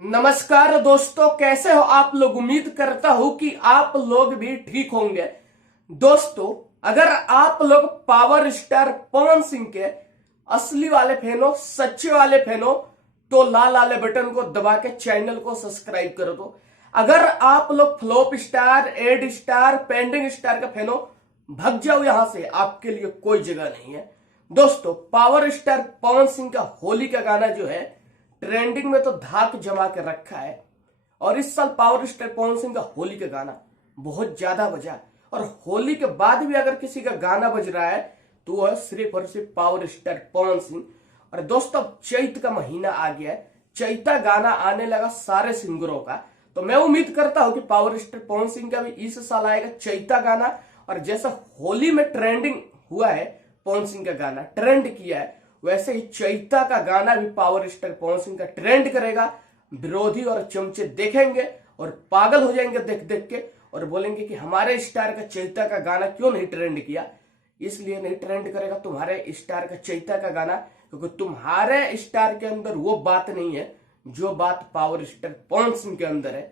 नमस्कार दोस्तों, कैसे हो आप लोग। उम्मीद करता हूं कि आप लोग भी ठीक होंगे। दोस्तों, अगर आप लोग पावर स्टार पवन सिंह के असली वाले फैन हो, सच्चे वाले फैन हो, तो लाल वाले बटन को दबा के चैनल को सब्सक्राइब कर दो। अगर आप लोग flop star, ad star, pending star का फैन हो, भाग जाओ यहां से, आपके लिए कोई जगह नहीं है। दोस्तों, पावर स्टार पवन सिंह का होली का गाना जो है ट्रेंडिंग में तो धाक जमा के रखा है। और इस साल पावर स्टार पवन सिंह का होली का गाना बहुत ज्यादा बजा। और होली के बाद भी अगर किसी का गाना बज रहा है तो वह सिर्फ और सिर्फ पावर स्टार पवन सिंह। और दोस्तों, चैत का महीना आ गया है, चैता गाना आने लगा सारे सिंगरों का। तो मैं उम्मीद करता हूं कि पावर स्टार पवन सिंह का भी इस साल आएगा चैता गाना। और जैसा होली में ट्रेंडिंग हुआ है, पवन सिंह का गाना ट्रेंड किया है, वैसे ही चैता का गाना भी पावर स्टार पवन सिंह का ट्रेंड करेगा। विरोधी और चमचे देखेंगे और पागल हो जाएंगे देख देख के, और बोलेंगे कि हमारे स्टार का चैता का गाना क्यों नहीं ट्रेंड किया। इसलिए नहीं ट्रेंड करेगा तुम्हारे स्टार का चैता का गाना, क्योंकि तुम्हारे स्टार के अंदर वो बात नहीं है जो बात पावर स्टार पवन सिंह के अंदर है।